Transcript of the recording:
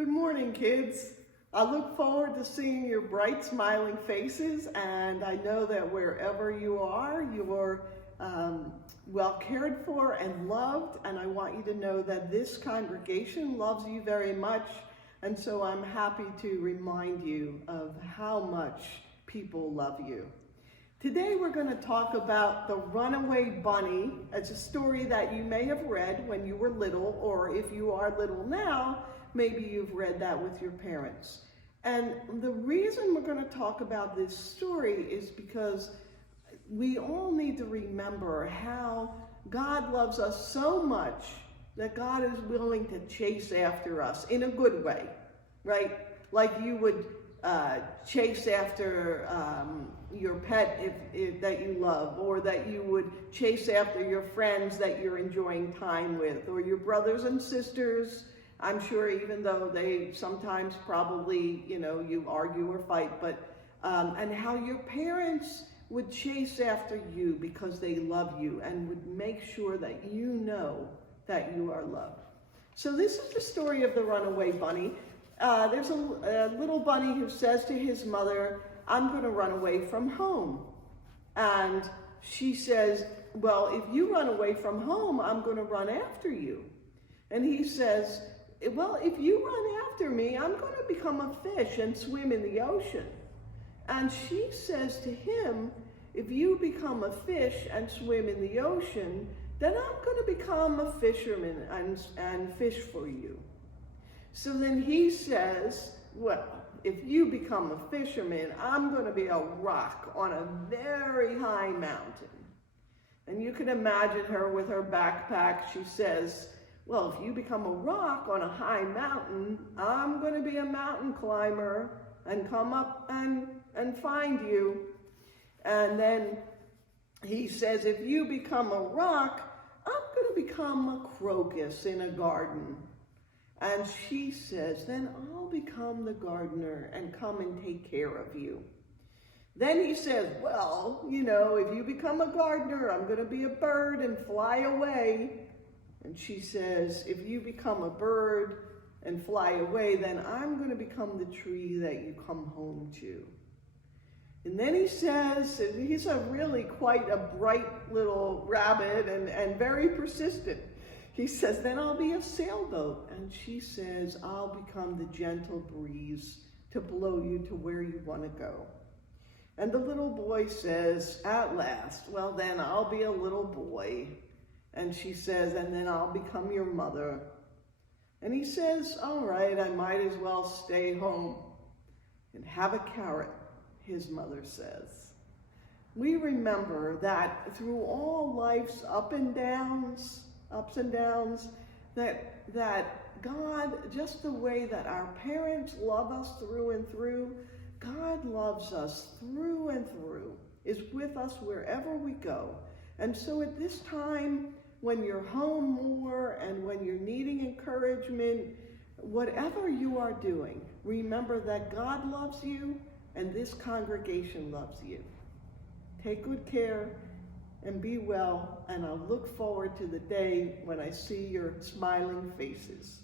Good morning, kids. I look forward to seeing your bright, smiling faces, and I know that wherever you are well cared for and loved, and I want you to know that this congregation loves you very much, and so I'm happy to remind you of how much people love you. Today we're going to talk about the runaway bunny. It's a story that you may have read when you were little, or if you are little now, maybe you've read that with your parents. And the reason we're going to talk about this story is because we all need to remember how God loves us so much that God is willing to chase after us in a good way, right? Like you would chase after your pet that you love, or that you would chase after your friends that you're enjoying time with, or your brothers and sisters. I'm sure, even though they sometimes probably, you argue or fight, but and how your parents would chase after you because they love you and would make sure that you know that you are loved. So this is the story of the runaway bunny. There's a little bunny who says to his mother, "I'm going to run away from home." And she says, "Well, if you run away from home, I'm going to run after you." And he says, "Well, if you run after me, I'm going to become a fish and swim in the ocean." And she says to him, "If you become a fish and swim in the ocean, then I'm going to become a fisherman and fish for you." So then he says, "Well, if you become a fisherman, I'm going to be a rock on a very high mountain." And you can imagine her with her backpack. She says, "Well, if you become a rock on a high mountain, I'm going to be a mountain climber and come up and find you." And then he says, "If you become a rock, I'm going to become a crocus in a garden." And she says, "Then I'll become the gardener and come and take care of you." Then he says, "Well, if you become a gardener, I'm going to be a bird and fly away." And she says, "If you become a bird and fly away, then I'm going to become the tree that you come home to." And then he says, and he's really quite a bright little rabbit and very persistent. He says, "Then I'll be a sailboat." And she says, "I'll become the gentle breeze to blow you to where you want to go." And the little boy says, at last, "Well, then I'll be a little boy." And she says, "And then I'll become your mother." And he says, "All right, I might as well stay home and have a carrot," his mother says. We remember that through all life's ups and downs, that God, just the way that our parents love us through and through, God loves us through and through, is with us wherever we go. And so at this time, when you're home more and when you're needing encouragement, whatever you are doing, remember that God loves you and this congregation loves you. Take good care and be well, and I'll look forward to the day when I see your smiling faces.